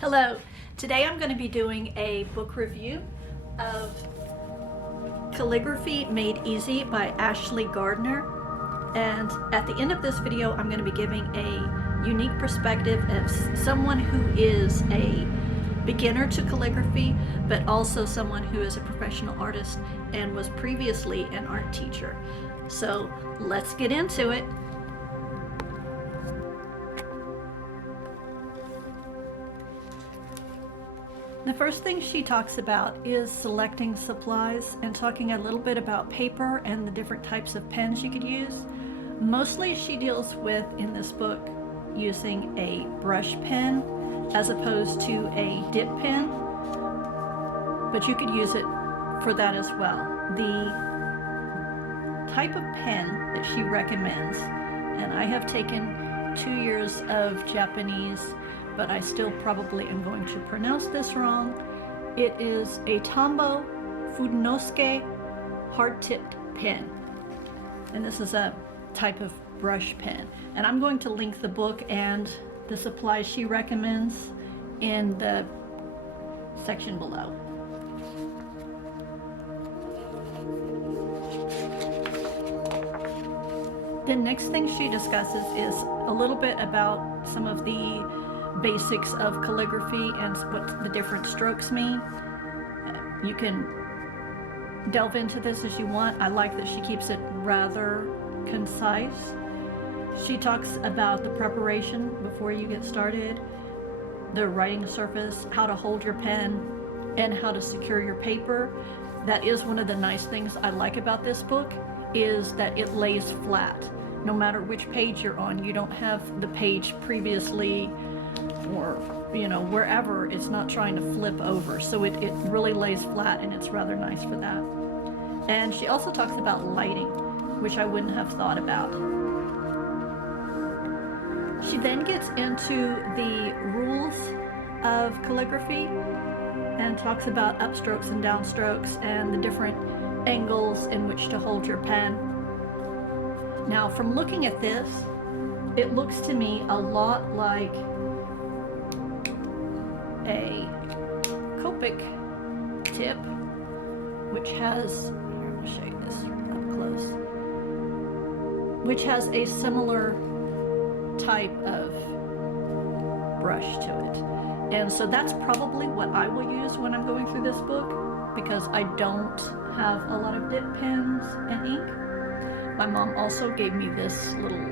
Hello, today I'm going to be doing a book review of Calligraphy Made Easy by Ashley Gardner, and at the end of this video I'm going to be giving a unique perspective of someone who is a beginner to calligraphy but also someone who is a professional artist and was previously an art teacher. So let's get into it. The first thing she talks about is selecting supplies and talking a little bit about paper and the different types of pens you could use. Mostly she deals with, in this book, using a brush pen as opposed to a dip pen, but you could use it for that as well. The type of pen that she recommends, and I have taken 2 years of Japanese, but I still probably am going to pronounce this wrong. It is a Tombow Fudenosuke hard-tipped pen. And this is a type of brush pen. And I'm going to link the book and the supplies she recommends in the section below. The next thing she discusses is a little bit about some of the basics of calligraphy and what the different strokes mean. You can delve into this as you want. I like that she keeps it rather concise. She talks about the preparation before you get started, the writing surface, how to hold your pen, and how to secure your paper. That is one of the nice things I like about this book, is that it lays flat. No matter which page you're on, you don't have the page previously or wherever, it's not trying to flip over, so it really lays flat, and it's rather nice for that. And she also talks about lighting, which I wouldn't have thought about. She then gets into the rules of calligraphy and talks about upstrokes and downstrokes and the different angles in which to hold your pen. Now, from looking at this, it looks to me a lot like a Copic tip, which has, here, I'll show you this up close, which has a similar type of brush to it. And so that's probably what I will use when I'm going through this book, because I don't have a lot of dip pens and ink. My mom also gave me this little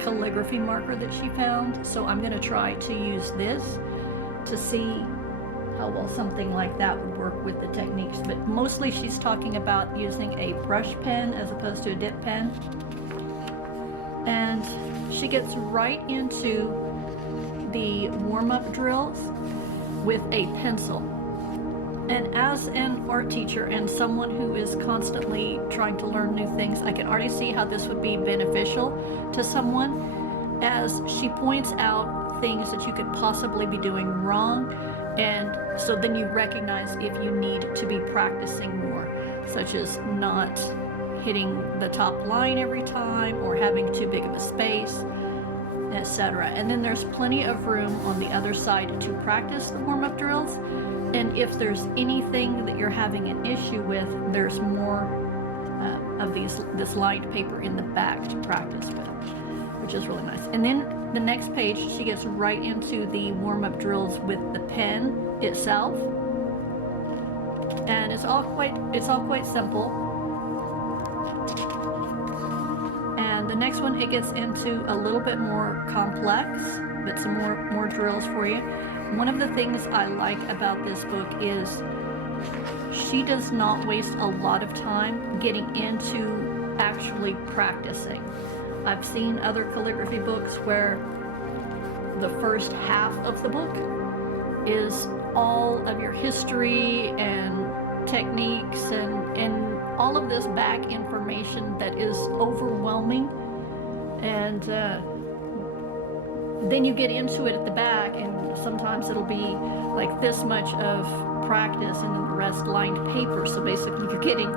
calligraphy marker that she found, so I'm going to try to use this to see how well something like that would work with the techniques. But mostly she's talking about using a brush pen as opposed to a dip pen. And she gets right into the warm-up drills with a pencil. And as an art teacher and someone who is constantly trying to learn new things, I can already see how this would be beneficial to someone, as she points out things that you could possibly be doing wrong, and so then you recognize if you need to be practicing more, such as not hitting the top line every time or having too big of a space, etc. And then there's plenty of room on the other side to practice the warm-up drills, and if there's anything that you're having an issue with, there's more of this lined paper in the back to practice with, which is really nice. And then the next page, she gets right into the warm-up drills with the pen itself, and it's all quite simple. And the next one, it gets into a little bit more complex, but some more drills for you. One of the things I like about this book is she does not waste a lot of time getting into actually practicing. I've seen other calligraphy books where the first half of the book is all of your history and techniques and all of this back information that is overwhelming, and then you get into it at the back, and sometimes it'll be like this much of practice and then the rest lined paper. So basically you're getting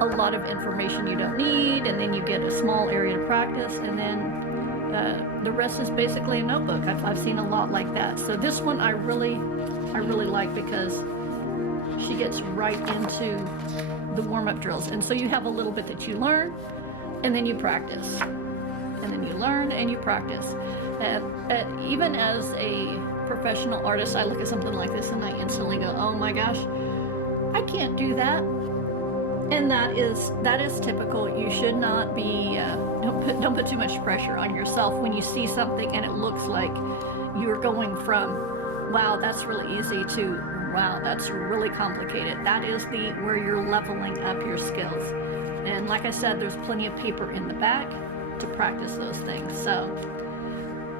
a lot of information you don't need, and then you get a small area to practice, and then the rest is basically a notebook. I've seen a lot like that. So this one I really like because she gets right into the warm-up drills. And so you have a little bit that you learn, and then you practice. And then you learn and you practice. And even as a professional artist, I look at something like this and I instantly go, oh my gosh, I can't do that. And that is typical. You should not be, don't put too much pressure on yourself when you see something and it looks like you're going from, wow, that's really easy, to, wow, that's really complicated. That is where you're leveling up your skills. And like I said, there's plenty of paper in the back to practice those things. So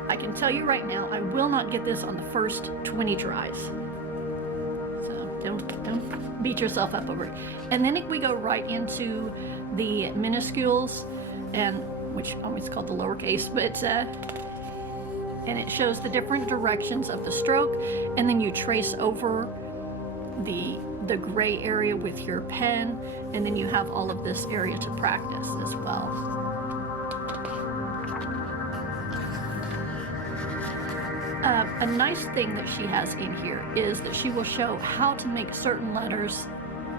I can tell you right now, I will not get this on the first 20 tries. So don't beat yourself up over it. And then we go right into the minuscules, and which always called the lowercase, but and it shows the different directions of the stroke, and then you trace over the gray area with your pen, and then you have all of this area to practice as well. A nice thing that she has in here is that she will show how to make certain letters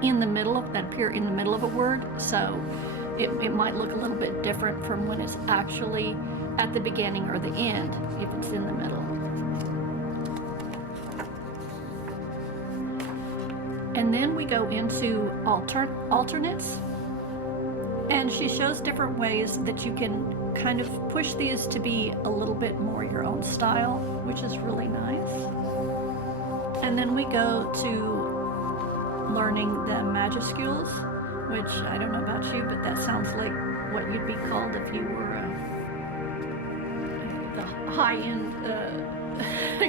in the middle that appear in the middle of a word. So it might look a little bit different from when it's actually at the beginning or the end if it's in the middle. And then we go into alternates, and she shows different ways that you can kind of push these to be a little bit more your own style, which is really nice. And then we go to learning the majuscules, which I don't know about you, but that sounds like what you'd be called if you were the high-end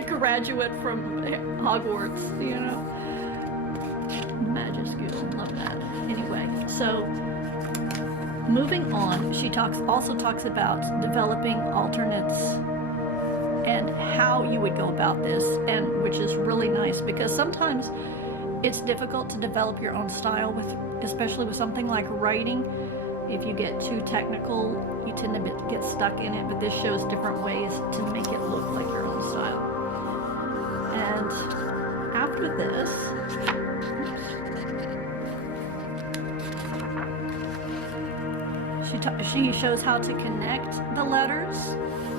graduate from Hogwarts, you know. Majuscule, love that. Anyway, so moving on, she also talks about developing alternates and how you would go about this, and which is really nice because sometimes it's difficult to develop your own style especially with something like writing. If you get too technical, you tend to get stuck in it, but this shows different ways to make it look like your own style. And after this, she shows how to connect the letters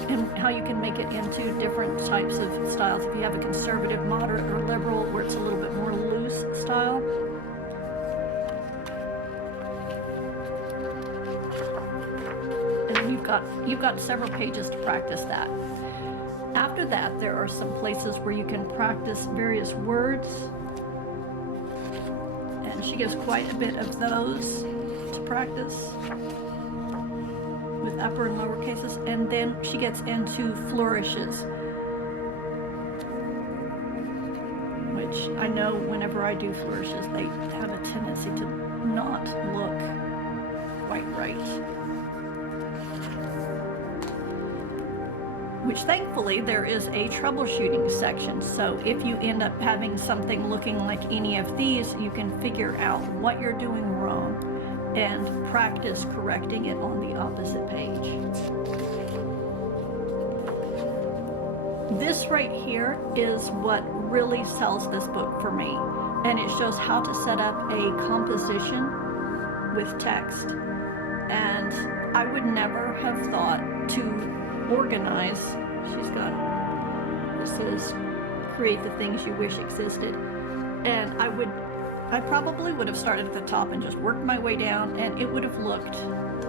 and how you can make it into different types of styles. If you have a conservative, moderate, or liberal, where it's a little bit more loose style. And then you've got several pages to practice that. After that, there are some places where you can practice various words, and she gives quite a bit of those to practice with upper and lower cases. And then she gets into flourishes, which I know whenever I do flourishes, they have a tendency to not look quite right. Which thankfully there is a troubleshooting section, so if you end up having something looking like any of these, you can figure out what you're doing wrong and practice correcting it on the opposite page. This right here is what really sells this book for me, and it shows how to set up a composition with text. And I would never have thought to organize. She's got, this says create the things you wish existed, and I probably would have started at the top and just worked my way down, and it would have looked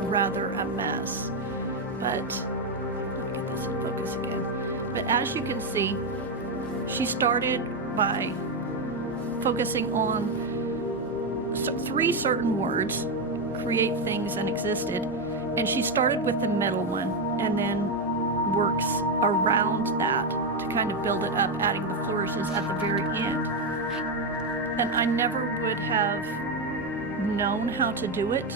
rather a mess. But let me get this in focus again. But as you can see, she started by focusing on 3 certain words, create things and existed, and she started with the middle one and then works around that to kind of build it up, adding the flourishes at the very end. And I never would have known how to do it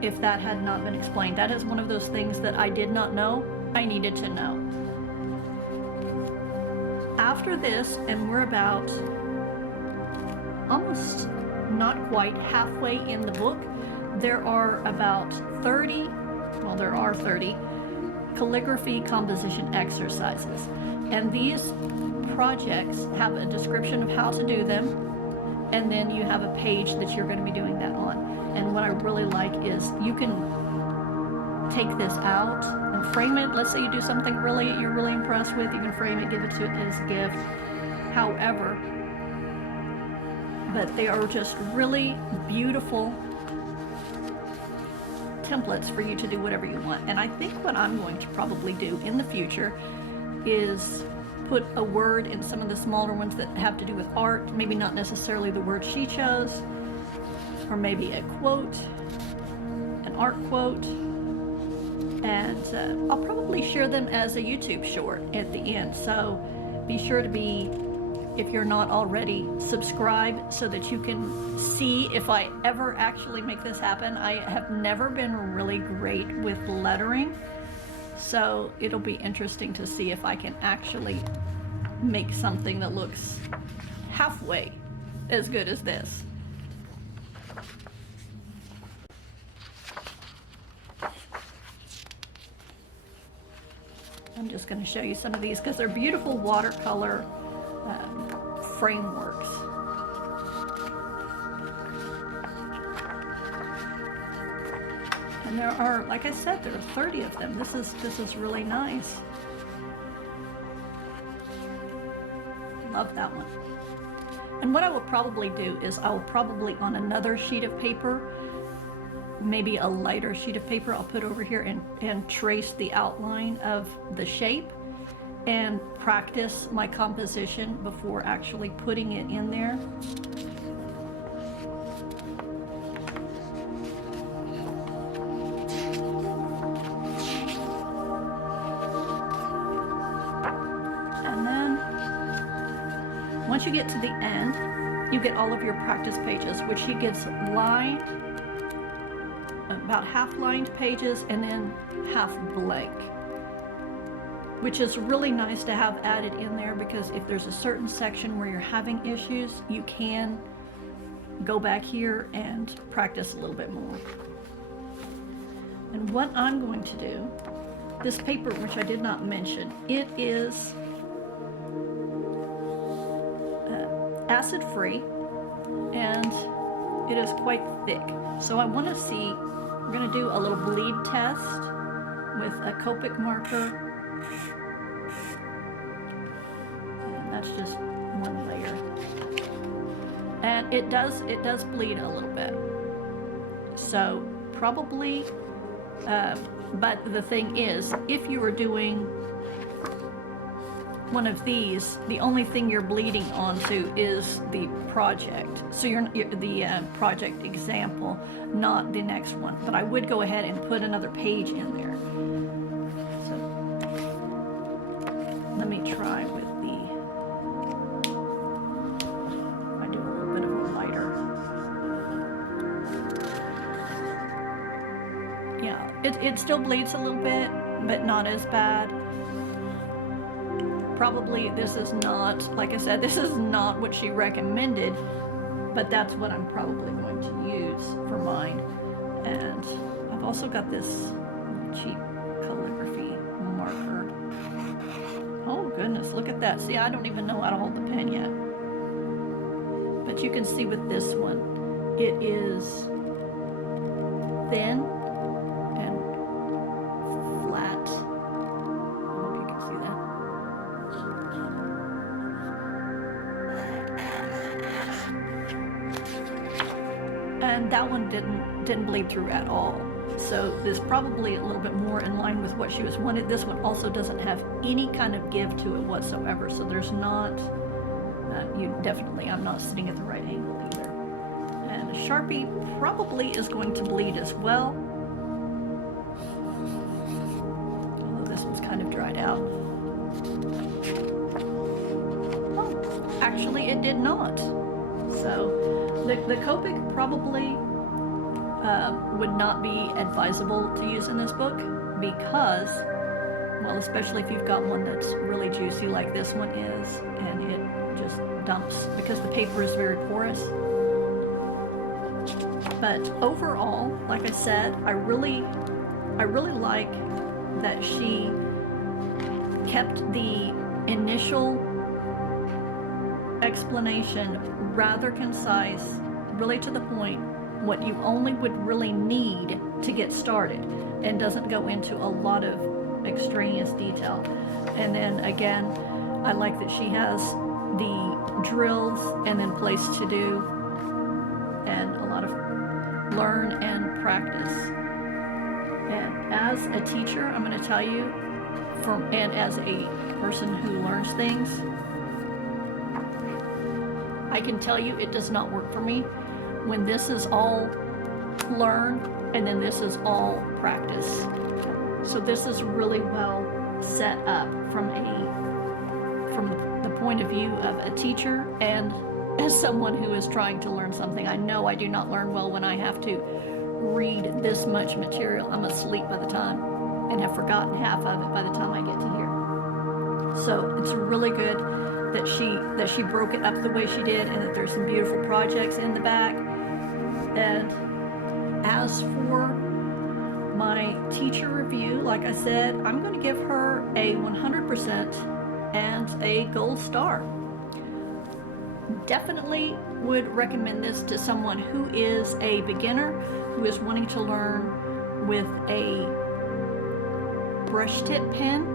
if that had not been explained. That is one of those things that I did not know I needed to know. After this, and we're about almost not quite halfway in the book, there are about 30 calligraphy composition exercises. And these projects have a description of how to do them, and then you have a page that you're going to be doing that on. And what I really like is you can take this out and frame it. Let's say you do something you're really impressed with, you can frame it, give it to it as a gift. However, but they are just really beautiful templates for you to do whatever you want. And I think what I'm going to probably do in the future is put a word in some of the smaller ones that have to do with art, maybe not necessarily the word she chose, or maybe a quote, an art quote, and I'll probably share them as a YouTube short at the end. So be sure to be, if you're not already, subscribe so that you can see if I ever actually make this happen. I have never been really great with lettering, so it'll be interesting to see if I can actually make something that looks halfway as good as this. I'm just going to show you some of these because they're beautiful watercolor frameworks. And there are, like I said, there are 30 of them. This is really nice. Love that one. And what I will probably do is I will probably, on another sheet of paper, maybe a lighter sheet of paper, I'll put over here and trace the outline of the shape and practice my composition before actually putting it in there. And then once you get to the end, you get all of your practice pages, which she gives lined, about half lined pages and then half blank, which is really nice to have added in there, because if there's a certain section where you're having issues, you can go back here and practice a little bit more. And what I'm going to do, this paper, which I did not mention, it is acid free and it is quite thick. So I want to see, we're going to do a little bleed test with a Copic marker. And that's just one layer. And it does bleed a little bit. So probably, but the thing is, if you were doing one of these, the only thing you're bleeding onto is the project. So you're the project example, not the next one. But I would go ahead and put another page in there. So let me try with the, I do a little bit of a lighter. Yeah, it still bleeds a little bit, but not as bad. Probably this is not, like I said, this is not what she recommended, but that's what I'm probably going to use for mine. And I've also got this cheap calligraphy marker. Oh goodness, look at that. See, I don't even know how to hold the pen yet. But you can see with this one, it is thin and flat. I hope you can see that. And that one didn't bleed through at all. So this probably a little bit more in line with what she was wanted. This one also doesn't have any kind of give to it whatsoever. So there's not, I'm not sitting at the right angle either. And a Sharpie probably is going to bleed as well. Although this one's kind of dried out. Oh, actually it did not. So the Copic probably would not be advisable to use in this book because, well, especially if you've got one that's really juicy like this one is, and it just dumps because the paper is very porous. But overall, like I said, I really like that she kept the initial explanation rather concise, really to the point, what you only would really need to get started, and doesn't go into a lot of extraneous detail. And then again, I like that she has the drills and then place to do and a lot of learn and practice. And as a teacher, I'm going to tell you, and as a person who learns things, I can tell you it does not work for me when this is all learn and then this is all practice. So this is really well set up from the point of view of a teacher and as someone who is trying to learn something. I know I do not learn well when I have to read this much material. I'm asleep by the time and have forgotten half of it by the time I get to here. So it's really good that she broke it up the way she did, and that there's some beautiful projects in the back. And as for my teacher review, like I said, I'm going to give her a 100% and a gold star. Definitely would recommend this to someone who is a beginner, who is wanting to learn with a brush tip pen.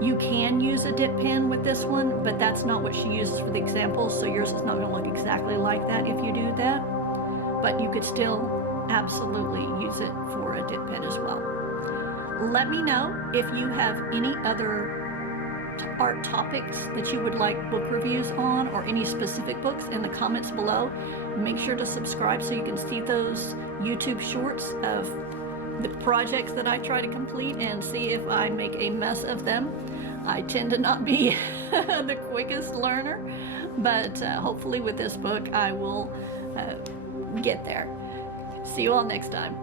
You can use a dip pen with this one, but that's not what she uses for the examples, so yours is not going to look exactly like that if you do that. But you could still absolutely use it for a dip pen as well. Let me know if you have any other art topics that you would like book reviews on, or any specific books, in the comments below. Make sure to subscribe so you can see those YouTube shorts of the projects that I try to complete and see if I make a mess of them. I tend to not be the quickest learner, but hopefully with this book I will get there. See you all next time.